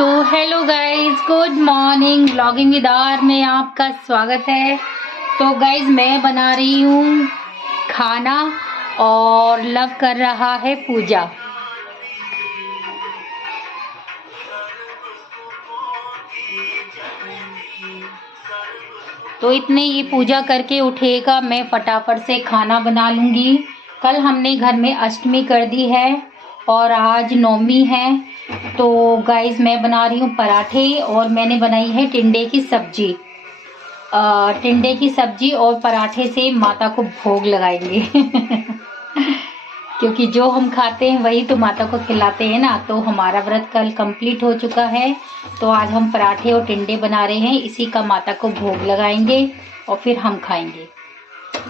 तो hello guys, good morning. Vlogging with R में आपका स्वागत है। तो गाइस, मैं बना रही हूँ खाना और लव कर रहा है पूजा। तो इतने ये पूजा करके उठेगा, मैं फटाफट से खाना बना लूँगी। कल हमने घर में अष्टमी कर दी है और आज नवमी है। तो गाइस, मैं बना रही हूँ पराठे और मैंने बनाई है टिंडे की सब्जी। टिंडे की सब्जी और पराठे से माता को भोग लगाएंगे क्योंकि जो हम खाते हैं वही तो माता को खिलाते हैं ना। तो हमारा व्रत कल कंप्लीट हो चुका है, तो आज हम पराठे और टिंडे बना रहे हैं, इसी का माता को भोग लगाएंगे और फिर हम खाएंगे।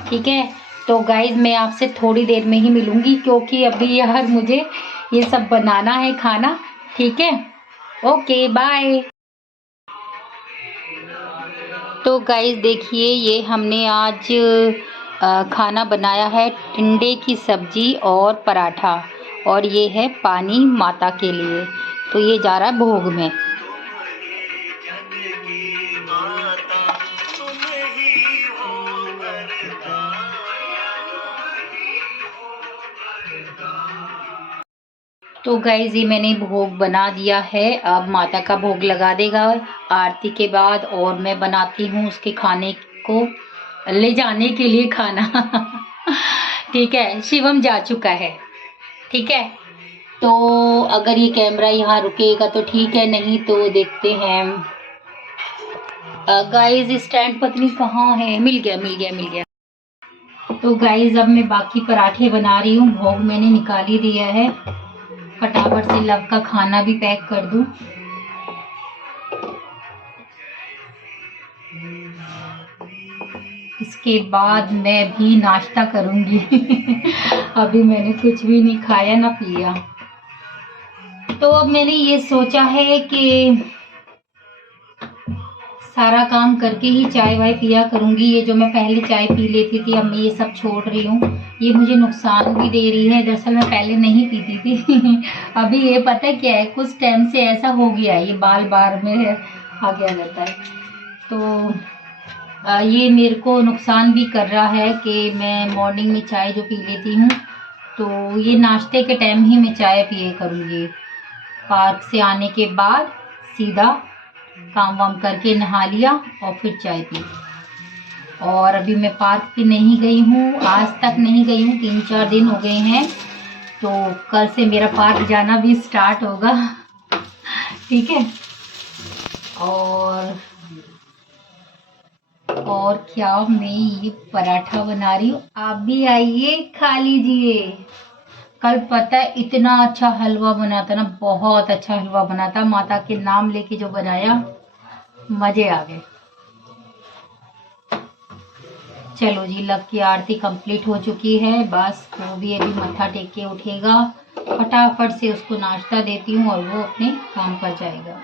ठीक है। तो गाइज, मैं आपसे थोड़ी देर में ही मिलूंगी क्योंकि अभी यार मुझे ये सब बनाना है खाना। ठीक है, ओके बाय। तो गाइस देखिए, ये हमने आज खाना बनाया है टिंडे की सब्जी और पराठा, और ये है पानी माता के लिए। तो ये जा रहा है भोग में। तो गाइस, ये मैंने भोग बना दिया है। अब माता का भोग लगा देगा आरती के बाद, और मैं बनाती हूँ उसके खाने को, ले जाने के लिए खाना ठीक है, शिवम जा चुका है। ठीक है, तो अगर ये कैमरा यहाँ रुकेगा तो ठीक है, नहीं तो देखते हैं। गाइस, स्टैंड पत्नी कहाँ है? मिल गया मिल गया मिल गया। तो गाइस, अब मैं बाकी पराठे बना रही हूँ। भोग मैंने निकाल ही दिया है, फटाफट से लव का खाना भी पैक कर दूं। इसके बाद मैं भी नाश्ता करूंगी अभी मैंने कुछ भी नहीं खाया ना पिया। तो अब मैंने ये सोचा है कि सारा काम करके ही चाय वाय पिया करूंगी। ये जो मैं पहले चाय पी लेती थी, अब मैं ये सब छोड़ रही हूँ। ये मुझे नुकसान भी दे रही है। दरअसल मैं पहले नहीं पीती थी अभी ये पता क्या है, कुछ टाइम से ऐसा हो गया है, ये बाल बार में आ गया रहता है। तो ये मेरे को नुकसान भी कर रहा है कि मैं मॉर्निंग में चाय जो पी लेती हूँ, तो ये नाश्ते के टाइम ही मैं चाय पिए करूँगी। पार्क से आने के बाद सीधा काम वाम करके नहा लिया और फिर चाय पी। और अभी मैं पार्क भी नहीं गई हूँ, आज तक नहीं गई हूँ, 3-4 दिन हो गए हैं। तो कल से मेरा पार्क जाना भी स्टार्ट होगा ठीक है। और क्या, मैं ये पराठा बना रही हूँ, आप भी आइए खा लीजिए। कल पता है इतना अच्छा हलवा बना था ना, बहुत अच्छा हलवा बना था। माता के नाम लेके जो बनाया, मजे आ गए। चलो जी, लव की आरती कंप्लीट हो चुकी है, बस वो भी अभी मत्था टेक के उठेगा। फटाफट से उसको नाश्ता देती हूँ और वो अपने काम पर जाएगा।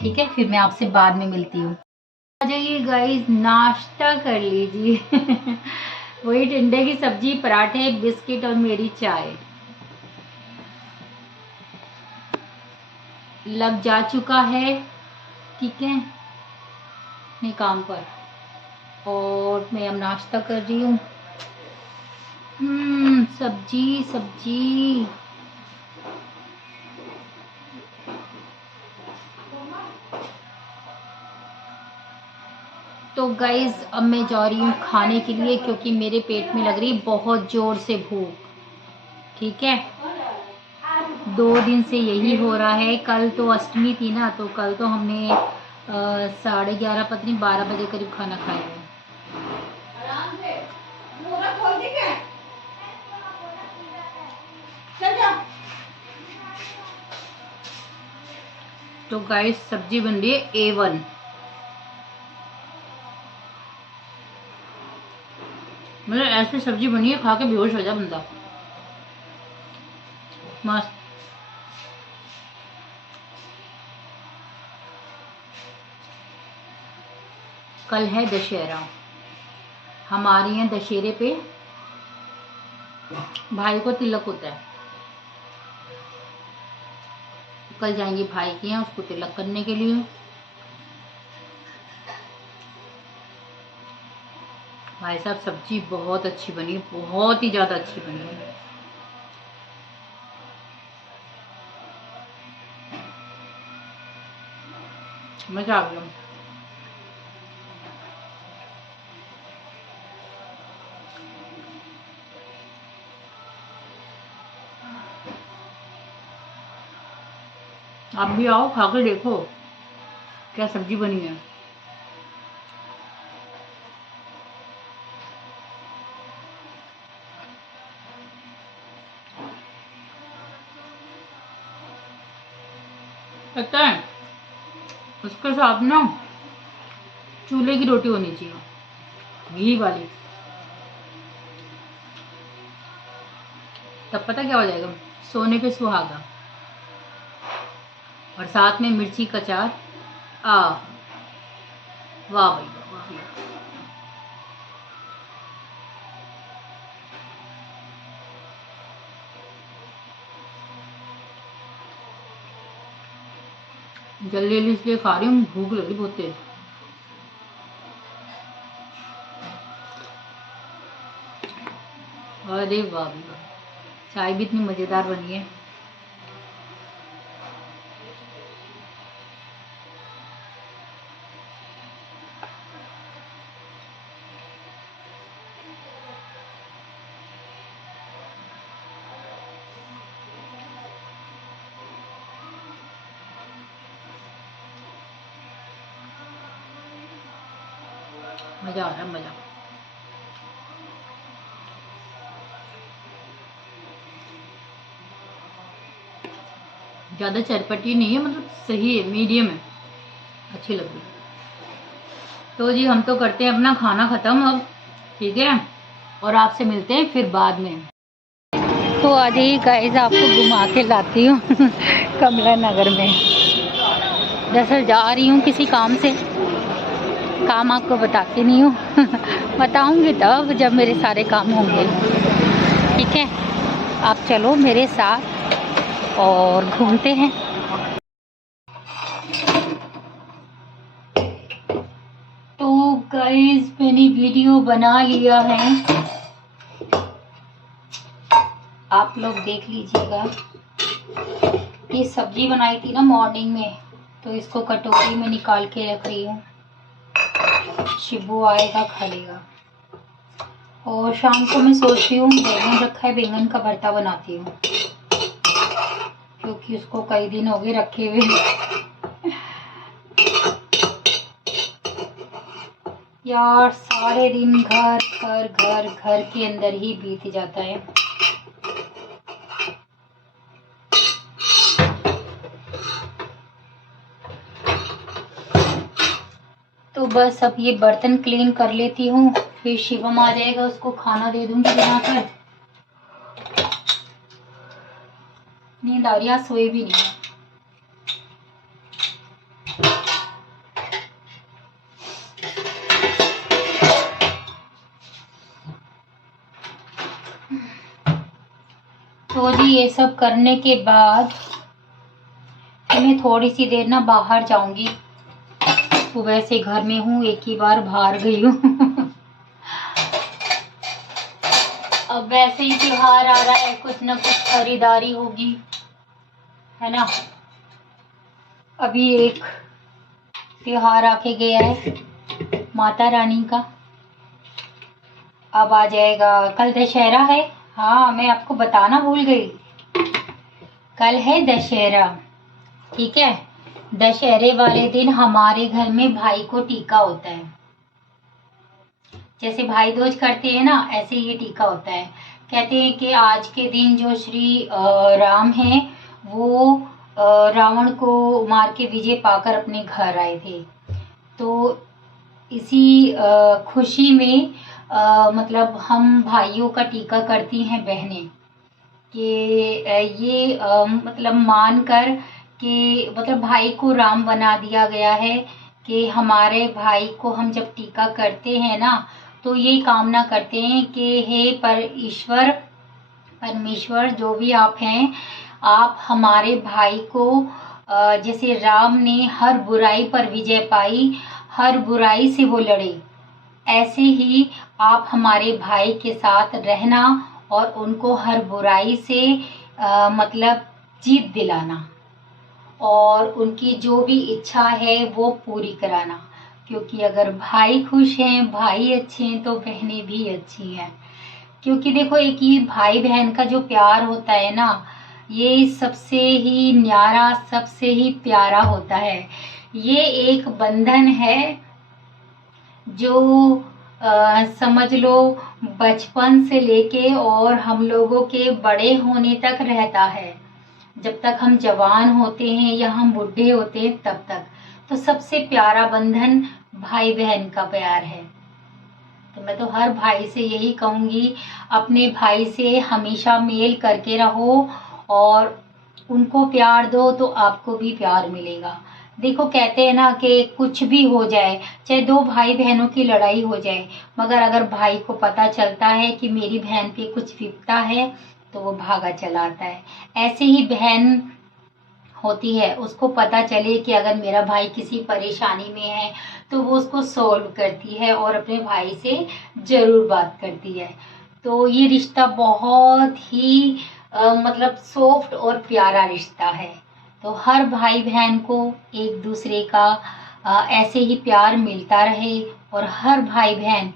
ठीक है, फिर मैं आपसे बाद में मिलती हूँ। आ जाइए गाइस, नाश्ता कर लीजिए वही टिंडे की सब्जी, पराठे, बिस्किट और मेरी चाय। लव जा चुका है, ठीक है, अपने काम पर, और मैं अब नाश्ता कर रही हूँ। सब्जी सब्जी। तो गाइज, अब मैं जा रही हूँ खाने के लिए क्योंकि मेरे पेट में लग रही है बहुत जोर से भूख। ठीक है, 2 दिन से यही हो रहा है। कल तो अष्टमी थी ना, तो कल तो हमने 11:30 पता नहीं 12 बजे करीब खाना खाया है। तो गाइस, सब्जी बन रही है A1। मतलब ऐसी सब्जी बनी है, खा के बेहोश हो जाए बंदा, मस्त। कल है दशहरा, हमारे यहाँ दशहरे पे भाई को तिलक होता है। कल जाएंगे भाई के यहाँ उसको तिलक करने के लिए। भाई साहब सब्जी बहुत अच्छी बनी, बहुत ही ज़्यादा अच्छी बनी है। मज़ा आ गया। आप भी आओ, खा के देखो क्या सब्जी बनी है। पता है उसके साथ ना चूल्हे की रोटी होनी चाहिए, घी वाली। तब पता क्या हो जाएगा, सोने पे सुहागा। और साथ में मिर्ची का अचार। वाह भाई वाह, वाह भाई। जल्दी जल्दी इसलिए खा रही हूँ, भूख लगी बहुत तेज। अरे वाह भाई वाह, चाय भी इतनी मज़ेदार बनी है। मज़ा आ रहा है, मज़ा। ज़्यादा चटपटी नहीं है, मतलब सही है, मीडियम है, अच्छी लग रही है। तो जी हम तो करते हैं अपना खाना ख़त्म अब, ठीक है, और आपसे मिलते हैं फिर बाद में। तो आज ही गाइस आपको घुमा के लाती हूँ कमला नगर में। दरअसल जा रही हूँ किसी काम से, काम आपको बताती नहीं हूँ बताऊँगी तब जब मेरे सारे काम होंगे, ठीक है। आप चलो मेरे साथ और घूमते हैं। तो गाइस मैंने वीडियो बना लिया है, आप लोग देख लीजिएगा। ये सब्जी बनाई थी ना मॉर्निंग में, तो इसको कटोरी में निकाल के रख रही हूँ, शिबू आएगा खा लेगा। और शाम को मैं सोच रही हूँ बैंगन रखा है, बैंगन का भरता बनाती हूँ, क्योंकि उसको कई दिन हो गए रखे हुए यार सारे दिन घर घर घर घर के अंदर ही बीत जाता है। तो बस अब ये बर्तन क्लीन कर लेती हूँ, फिर शिवम आ जाएगा, उसको खाना दे दूंगी बनाकर। नींद आ रही है, सोए भी नहीं। तो जी ये सब करने के बाद मैं थोड़ी सी देर ना बाहर जाऊंगी। सुबह से घर में हूँ, एक ही बार बाहर गई हूँ अब वैसे ही त्योहार आ रहा है, कुछ ना कुछ खरीदारी होगी, है ना। अभी एक त्योहार आके गया है माता रानी का, अब आ जाएगा कल दशहरा है। हाँ मैं आपको बताना भूल गई, कल है दशहरा, ठीक है। दशहरे वाले दिन हमारे घर में भाई को टीका होता है, जैसे भाई दूज करते हैं ना, ऐसे ये टीका होता है। कहते हैं कि आज के दिन जो श्री राम हैं वो रावण को मार के विजय पाकर अपने घर आए थे, तो इसी खुशी में मतलब हम भाइयों का टीका करती हैं बहनें, कि ये मतलब मानकर कि मतलब भाई को राम बना दिया गया है, कि हमारे भाई को हम जब टीका करते हैं ना, तो ये कामना करते हैं कि हे परमेश्वर जो भी आप हैं, आप हमारे भाई को जैसे राम ने हर बुराई पर विजय पाई, हर बुराई से वो लड़े, ऐसे ही आप हमारे भाई के साथ रहना और उनको हर बुराई से मतलब जीत दिलाना और उनकी जो भी इच्छा है वो पूरी कराना। क्योंकि अगर भाई खुश हैं, भाई अच्छे हैं, तो बहनें भी अच्छी हैं। क्योंकि देखो, एक ये भाई बहन का जो प्यार होता है ना, ये सबसे ही न्यारा, सबसे ही प्यारा होता है। ये एक बंधन है जो समझ लो बचपन से लेके और हम लोगों के बड़े होने तक रहता है। जब तक हम जवान होते हैं या हम बूढ़े होते हैं तब तक। तो सबसे प्यारा बंधन भाई बहन का प्यार है। तो मैं तो हर भाई से यही कहूंगी, अपने भाई से हमेशा मेल करके रहो और उनको प्यार दो तो आपको भी प्यार मिलेगा। देखो, कहते हैं ना कि कुछ भी हो जाए, चाहे दो भाई बहनों की लड़ाई हो जाए, मगर अगर भाई को पता चलता है कि मेरी बहन पे कुछ विपता है तो वो भागा चला आता है। ऐसे ही बहन होती है, उसको पता चले कि अगर मेरा भाई किसी परेशानी में है तो वो उसको सॉल्व करती है और अपने भाई से जरूर बात करती है। तो ये रिश्ता बहुत ही मतलब सॉफ्ट और प्यारा रिश्ता है। तो हर भाई बहन को एक दूसरे का ऐसे ही प्यार मिलता रहे और हर भाई बहन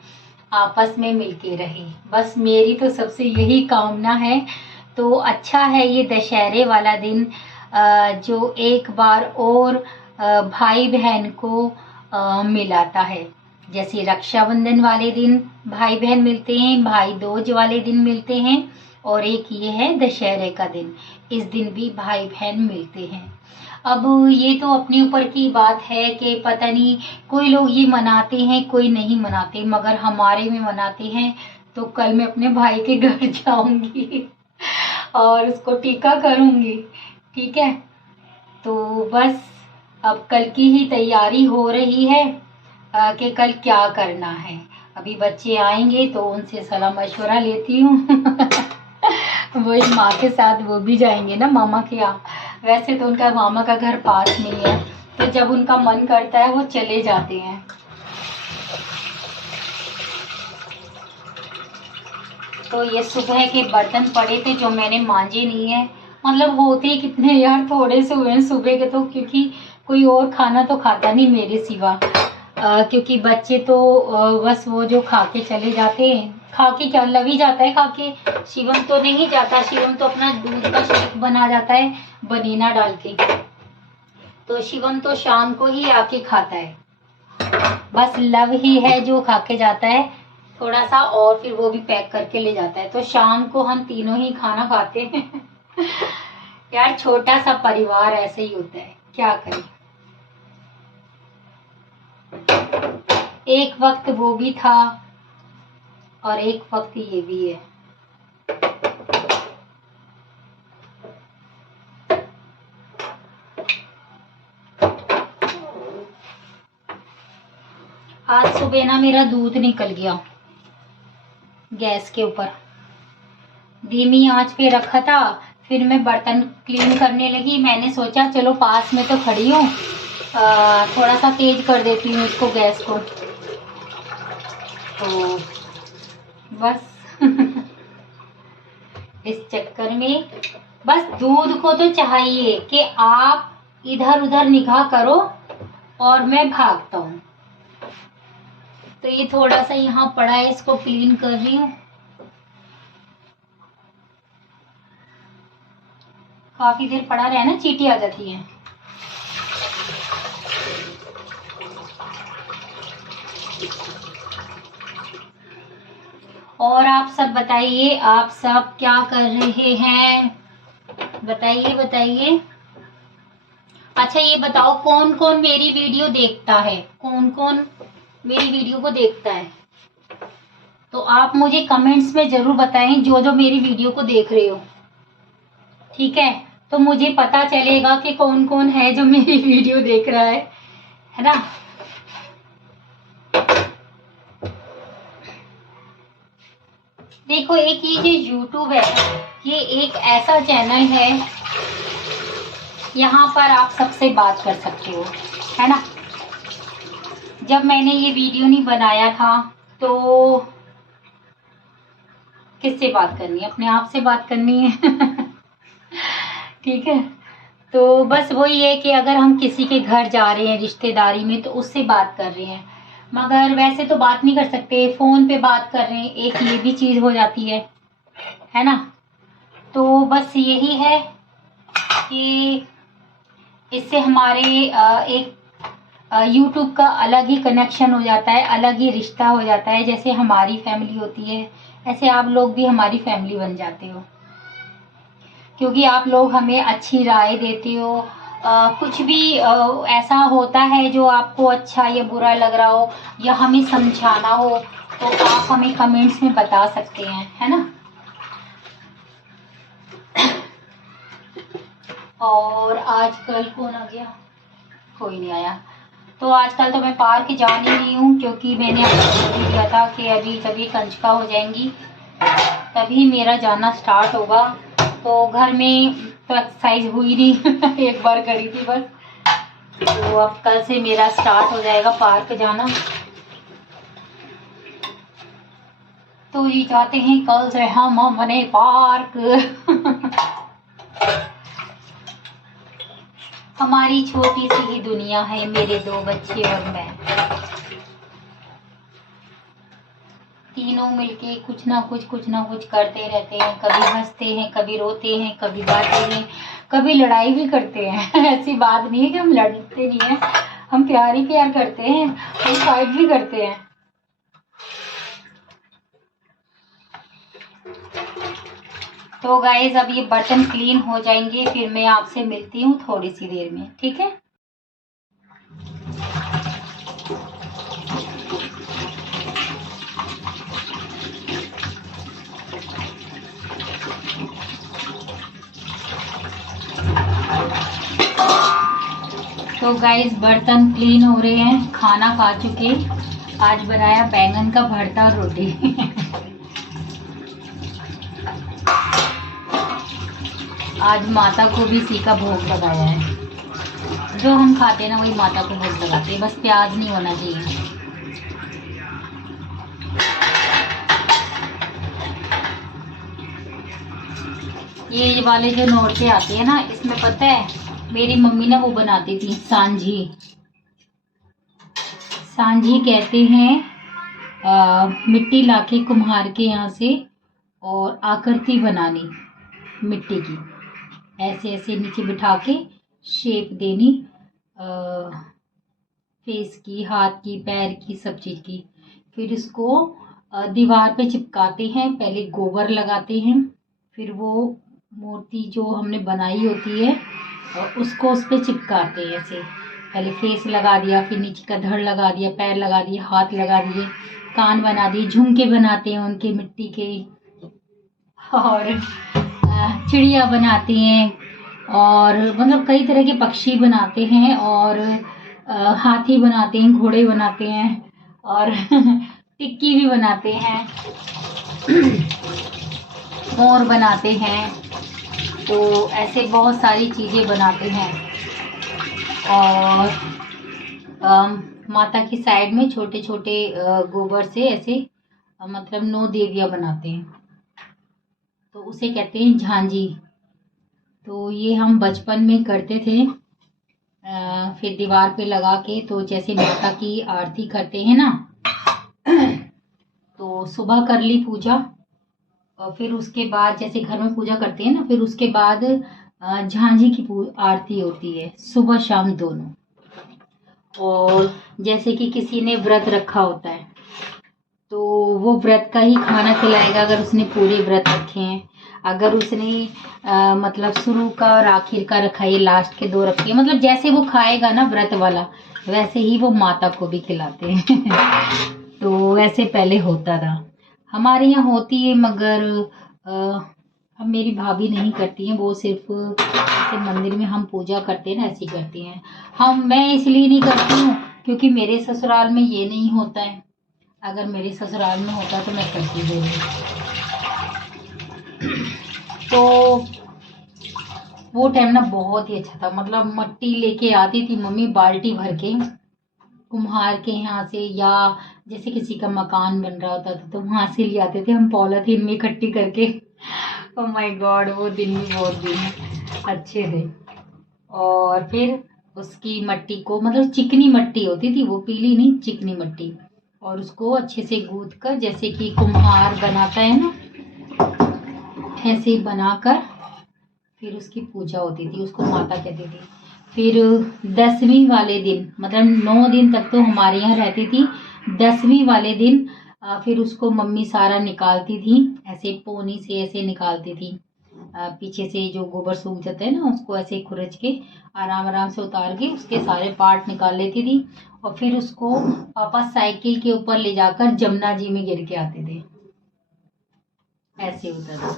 आपस में मिलके रहे, बस मेरी तो सबसे यही कामना है। तो अच्छा है ये दशहरे वाला दिन जो एक बार और भाई बहन को मिलाता है। जैसे रक्षाबंधन वाले दिन भाई बहन मिलते हैं, भाई दूज वाले दिन मिलते हैं, और एक ये है दशहरे का दिन, इस दिन भी भाई बहन मिलते हैं। अब ये तो अपने ऊपर की बात है कि पता नहीं, कोई लोग ये मनाते हैं, कोई नहीं मनाते, मगर हमारे में मनाते हैं। तो कल मैं अपने भाई के घर जाऊंगी और उसको टीका करूंगी। ठीक है, तो बस अब कल की ही तैयारी हो रही है कि कल क्या करना है। अभी बच्चे आएंगे तो उनसे सलाह मशवरा लेती हूँ वही माँ के साथ वो भी जाएंगे ना मामा के यहाँ। वैसे तो उनका मामा का घर पास में ही है, तो जब उनका मन करता है वो चले जाते हैं। तो ये सुबह के बर्तन पड़े थे जो मैंने मांजे नहीं है, मतलब होते ही कितने यार, थोड़े से हुए हैं सुबह के। तो क्योंकि कोई और खाना तो खाता नहीं मेरे सिवा, क्योंकि बच्चे तो बस वो जो खा के चले जाते हैं, खा के क्या लवी जाता है खा के। शिवम तो नहीं जाता, शिवम तो अपना दूध का शेक बना जाता है बनीना डाल के। तो शिवम तो शाम को ही आके खाता है, बस लव ही है जो खा के जाता है थोड़ा सा, और फिर वो भी पैक करके ले जाता है। तो शाम को हम तीनों ही खाना खाते हैं यार, छोटा सा परिवार ऐसे ही होता है, क्या करें। एक वक्त वो भी था और एक वक्त ये भी है। आज सुबह ना मेरा दूध निकल गया गैस के ऊपर, धीमी आंच पे रखा था। फिर मैं बर्तन क्लीन करने लगी, मैंने सोचा चलो पास में तो खड़ी हूँ, थोड़ा सा तेज कर देती हूँ इसको, गैस को। तो बस इस चक्कर में बस दूध को तो चाहिए कि आप इधर उधर निगाह करो और मैं भागता हूँ। तो ये थोड़ा सा यहाँ पड़ा है, इसको क्लीन कर रही हूँ। काफी देर पड़ा रहे ना चींटी आ जाती है। और आप सब बताइए, आप सब क्या कर रहे हैं, बताइए बताइए। अच्छा ये बताओ, कौन कौन मेरी वीडियो देखता है, कौन कौन मेरी वीडियो को देखता है? तो आप मुझे कमेंट्स में जरूर बताएं, जो जो मेरी वीडियो को देख रहे हो। ठीक है, तो मुझे पता चलेगा कि कौन कौन है जो मेरी वीडियो देख रहा है ना। देखो, एक ये जो YouTube है, ये एक ऐसा चैनल है यहाँ पर आप सबसे बात कर सकते हो, है ना। जब मैंने ये वीडियो नहीं बनाया था तो किससे बात करनी है, अपने आप से बात करनी है। ठीक है, तो बस वही है कि अगर हम किसी के घर जा रहे हैं रिश्तेदारी में तो उससे बात कर रहे हैं, मगर वैसे तो बात नहीं कर सकते, फोन पे बात कर रहे हैं, एक ये भी चीज हो जाती है ना। तो बस यही है कि इससे हमारे एक यूट्यूब का अलग ही कनेक्शन हो जाता है, अलग ही रिश्ता हो जाता है। जैसे हमारी फैमिली होती है ऐसे आप लोग भी हमारी फैमिली बन जाते हो, क्योंकि आप लोग हमें अच्छी राय देते हो। कुछ भी ऐसा होता है जो आपको अच्छा या बुरा लग रहा हो या हमें समझाना हो तो आप हमें कमेंट्स में बता सकते हैं, है ना। और आजकल कौन आ गया, कोई नहीं आया। तो आजकल तो मैं पार्क जा नहीं रही हूँ, क्योंकि मैंने आपको बोल दिया था कि अभी जब कंजका हो जाएंगी तभी मेरा जाना स्टार्ट होगा। तो घर में तो एक्सरसाइज हुई नहीं। एक बार करी थी बस, तो अब कल से मेरा स्टार्ट हो जाएगा पार्क जाना। तो ये जाते हैं कल से हम अपने पार्क। हमारी छोटी सी ही दुनिया है, मेरे 2 बच्चे और मैं, तीनों मिलके कुछ ना कुछ करते रहते हैं। कभी हंसते हैं, कभी रोते हैं, कभी गाते हैं, कभी लड़ाई भी करते हैं। ऐसी बात नहीं है कि हम लड़ते नहीं हैं, हम प्यार ही प्यार करते हैं, हम फाइट भी करते हैं। तो गाइज अब ये बर्तन क्लीन हो जाएंगे, फिर मैं आपसे मिलती हूँ थोड़ी सी देर में, ठीक है। तो गाइज बर्तन क्लीन हो रहे हैं, खाना खा चुके। आज बनाया बैंगन का भरता और रोटी। आज माता को भी इसी का भोग लगाया है, जो हम खाते हैं ना वही माता को भोग लगाते हैं, बस प्याज नहीं होना चाहिए। ये वाले जो नोरते आते हैं ना, इसमें पता है मेरी मम्मी ना वो बनाती थी सांझी। सांझी कहते हैं मिट्टी लाके कुम्हार के यहाँ से और आकृति बनानी मिट्टी की, ऐसे ऐसे नीचे बिठा के शेप देनी, फेस की, हाथ की, पैर की, सब चीज की। फिर इसको दीवार पे चिपकाते हैं, पहले गोबर लगाते हैं, फिर वो मूर्ति जो हमने बनाई होती है उसको उस पे चिपकाते हैं। ऐसे पहले फेस लगा दिया, फिर नीचे का धड़ लगा दिया, पैर लगा दिए, हाथ लगा दिए, कान बना दिए, झुमके बनाते हैं उनके मिट्टी के, और चिड़िया बनाते हैं, और मतलब कई तरह के पक्षी बनाते हैं, और हाथी बनाते हैं, घोड़े बनाते हैं, और टिक्की भी बनाते हैं, मोर बनाते हैं। तो ऐसे बहुत सारी चीज़ें बनाते हैं। और माता की साइड में छोटे छोटे गोबर से ऐसे मतलब 9 देवियाँ बनाते हैं, तो उसे कहते हैं झांझी। तो ये हम बचपन में करते थे। फिर दीवार पे लगा के, तो जैसे माता की आरती करते हैं ना, तो सुबह कर ली पूजा, और फिर उसके बाद जैसे घर में पूजा करते हैं ना, फिर उसके बाद झांझी की आरती होती है, सुबह शाम दोनों। और जैसे कि किसी ने व्रत रखा होता है तो वो व्रत का ही खाना खिलाएगा, अगर उसने पूरे व्रत रखे हैं। अगर उसने मतलब शुरू का और आखिर का रखा है, लास्ट के 2 रखे हैं, मतलब जैसे वो खाएगा ना व्रत वाला, वैसे ही वो माता को भी खिलाते हैं। तो ऐसे पहले होता था, हमारे यहाँ होती है, मगर अब मेरी भाभी नहीं करती हैं, वो सिर्फ ऐसे मंदिर में हम पूजा करते हैं ना, ऐसी करती हैं। मैं इसलिए नहीं करती हूँ क्योंकि मेरे ससुराल में ये नहीं होता है। अगर मेरे ससुराल में होता तो मैं करती जरूर। तो वो टाइम ना बहुत ही अच्छा था। मतलब मट्टी लेके आती थी मम्मी बाल्टी भर के कुम्हार के यहाँ से, या जैसे किसी का मकान बन रहा होता था तो वहां से ले आते थे हम पॉलिथीन में इकट्ठी करके। ओ माय गॉड, वो दिन भी बहुत दिन अच्छे थे। और फिर उसकी मट्टी को, मतलब चिकनी मट्टी होती थी वो, पीली नहीं, चिकनी मट्टी, और उसको अच्छे से गूंथ कर, जैसे कि कुम्हार बनाता है ना, ऐसे ही बनाकर फिर उसकी पूजा होती थी, उसको माता कहती थी। फिर 10वीं वाले दिन, मतलब 9 दिन तक तो हमारे यहाँ रहती थी। 10वीं वाले दिन फिर उसको मम्मी सारा निकालती थी, ऐसे पोनी से ऐसे निकालती थी। पीछे से जो गोबर सूख जाता है ना, उसको ऐसे खुरच के आराम आराम से उतार के उसके सारे पार्ट निकाल लेती थी। और फिर उसको पापा साइकिल के ऊपर ले जाकर जमुना जी में गिर के आते थे, ऐसे होता था।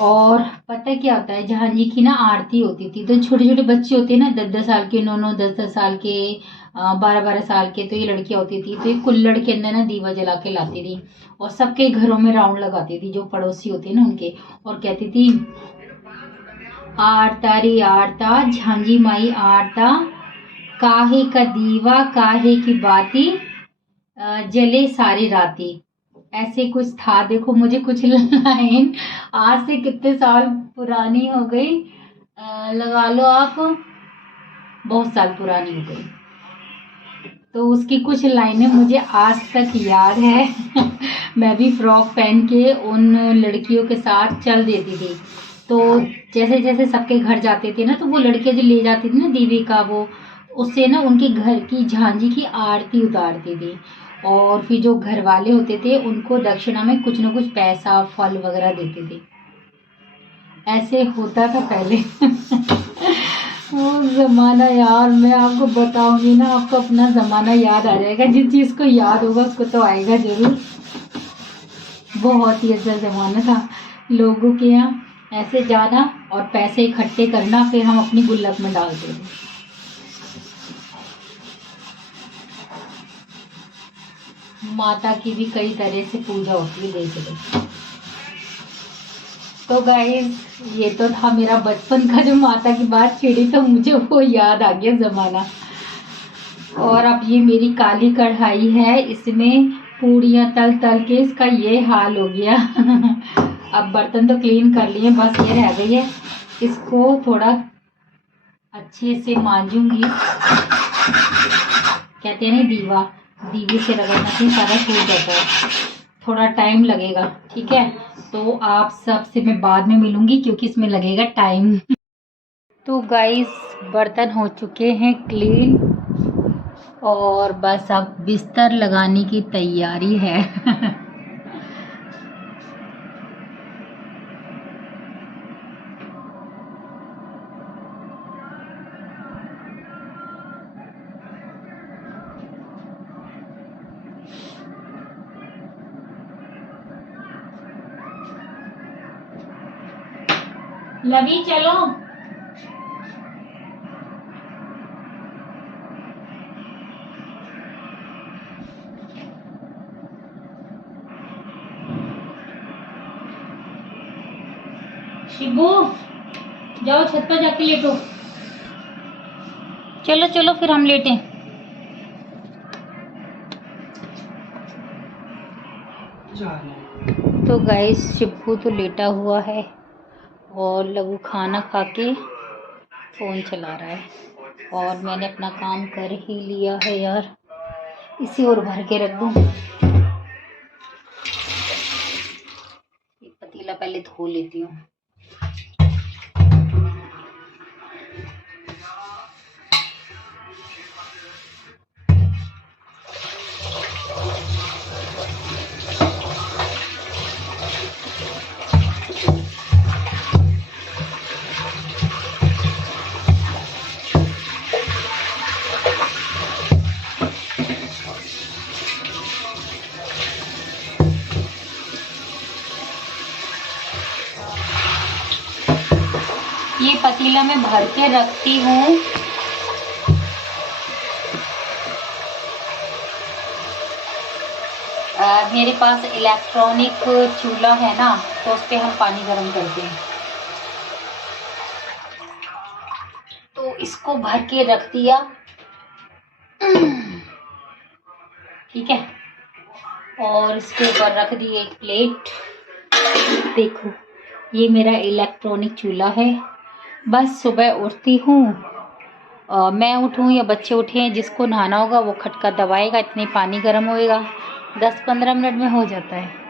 और पता है क्या होता है, जहाँ जी की ना आरती होती थी, तो छोटे छोटे बच्चे होते हैं ना, 10-10 साल के, 9-9, 10-10 साल के, 12-12 साल के, तो ये लड़कियां होती थी, तो ये कुल्लड़ के अंदर ना दीवा जला के लाती थी और सबके घरों में राउंड लगाती थी, जो पड़ोसी होते हैं ना उनके, और कहती थी आरता रे आरता झांझी माई आरता, काहे का दीवा काहे की बाती, जले सारी राती। ऐसे कुछ था, देखो मुझे कुछ लाइन आज से कितने साल पुरानी हो गई, लगा लो आप, बहुत साल पुरानी हो गई। तो उसकी कुछ लाइनें मुझे आज तक याद है। मैं भी फ्रॉक पहन के उन लड़कियों के साथ चल देती थी। तो जैसे जैसे सबके घर जाते थे ना, तो वो लड़कियां जो ले जाती थी ना दीवी का, वो उससे ना उनके घर की झांझी की आरती उतारती थी। और फिर जो घर वाले होते थे उनको दक्षिणा में कुछ ना कुछ पैसा फल वगैरह देते थे। ऐसे होता था पहले। वो जमाना यार, मैं आपको बताऊंगी ना, आपको अपना जमाना याद आ जाएगा। जिस चीज को याद होगा उसको तो आएगा जरूर। बहुत ही अच्छा जमाना था। लोगों के यहाँ ऐसे जाना और पैसे इकट्ठे करना, फिर हम अपनी गुल्लक में डालते थे। माता की भी कई तरह से पूजा होती है, देख लो। तो गाइस, ये तो था मेरा बचपन का, जो माता की बात छिड़ी तो मुझे वो याद आ गया जमाना। और अब ये मेरी काली कढ़ाई है, इसमें पूड़ियाँ तल तल के इसका ये हाल हो गया। अब बर्तन तो क्लीन कर लिए, बस ये रह गई है, इसको थोड़ा अच्छे से मांजूंगी। कहते हैं ना दीवा, दीवे से रगड़ना से सारा छूट जाता है, थोड़ा टाइम लगेगा, ठीक है। तो आप सबसे मैं बाद में मिलूंगी क्योंकि इसमें लगेगा टाइम। तो गाइस, बर्तन हो चुके हैं क्लीन और बस अब बिस्तर लगाने की तैयारी है। लवी चलो। शिबू जाओ छत पर जाके लेटो। चलो चलो फिर हम लेटें। तो गाइस, शिबू तो लेटा हुआ है और लघु खाना खा के फोन चला रहा है, और मैंने अपना काम कर ही लिया है यार। इसे और भर के रख दूं। एक पतीला पहले धो लेती हूँ। ये पतीला मैं भर के रखती हूँ। मेरे पास इलेक्ट्रॉनिक चूल्हा है ना, तो उस पर हम पानी गर्म करते हैं। इसको भर के रख दिया। ठीक है, और इसके ऊपर रख दी एक प्लेट। देखो ये मेरा इलेक्ट्रॉनिक चूल्हा है। बस सुबह उठती हूँ, मैं उठूँ या बच्चे उठें, जिसको नहाना होगा वो खटका दबाएगा, इतने पानी गर्म होएगा, 10-15 मिनट में हो जाता है।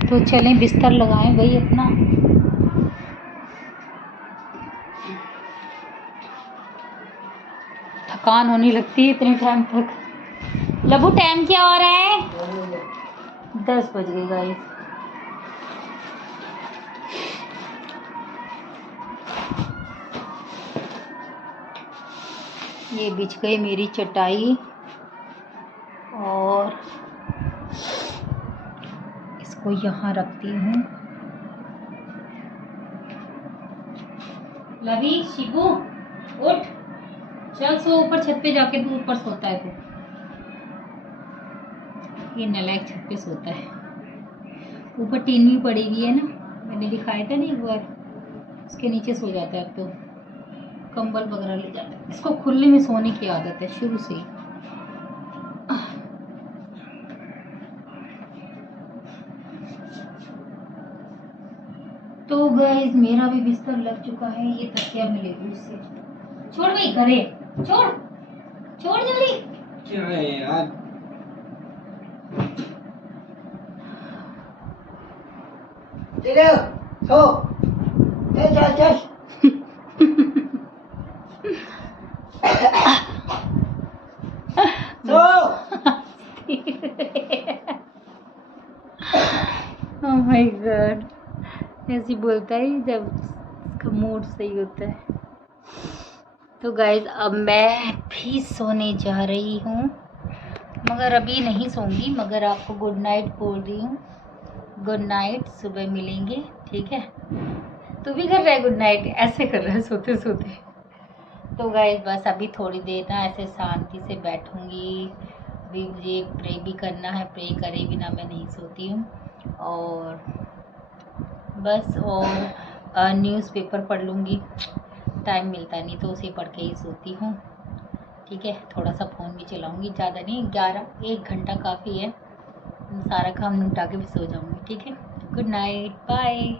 तो चलें बिस्तर लगाएं भाई अपना। थकान होने लगती है इतने टाइम तक। लबू टाइम क्या हो रहा है? 10 बज गए गाइस। ये बिछ गई मेरी चटाई और इसको यहाँ रखती हूँ। लवी शिबू उठ, चल सो ऊपर छत पे जाके, तू ऊपर सोता है। तू ये नालायक छत पे सोता है। ऊपर टीन भी पड़ी हुई है ना, मैंने दिखाया था ना एक बार, उसके नीचे सो जाता है। अब तो कंबल वगैरह ले जाता है। इसको खुले में सोने की आदत है शुरू से ही। तो गाइस मेरा भी बिस्तर लग चुका है। ये तकिया मिलेगी उससे। छोड़ भाई, करे छोड़, छोड़ जल्दी। क्या है यार? चलो सो, चल चल चल। सो। ओह माय गॉड, ऐसे बोलता है जब उसका मूड सही होता है। तो गाइज अब मैं भी सोने जा रही हूँ, मगर अभी नहीं सोऊंगी, मगर आपको गुड नाइट बोल रही हूँ। गुड नाइट, सुबह मिलेंगे। ठीक है, तू भी कर रहा है गुड नाइट, ऐसे कर रहा है सोते सोते। तो गाइज बस अभी थोड़ी देर ना ऐसे शांति से बैठूंगी। अभी मुझे प्रे भी करना है, प्रे करे बिना मैं नहीं सोती हूँ। और बस, और न्यूज़पेपर पढ़ लूँगी, टाइम मिलता नहीं तो उसे पढ़ के ही सोती हूँ। ठीक है, थोड़ा सा फ़ोन भी चलाऊँगी, ज़्यादा नहीं, 1 घंटा काफ़ी है। सारा काम निपटा के भी सो जाऊँगी। ठीक है, गुड नाइट, बाय।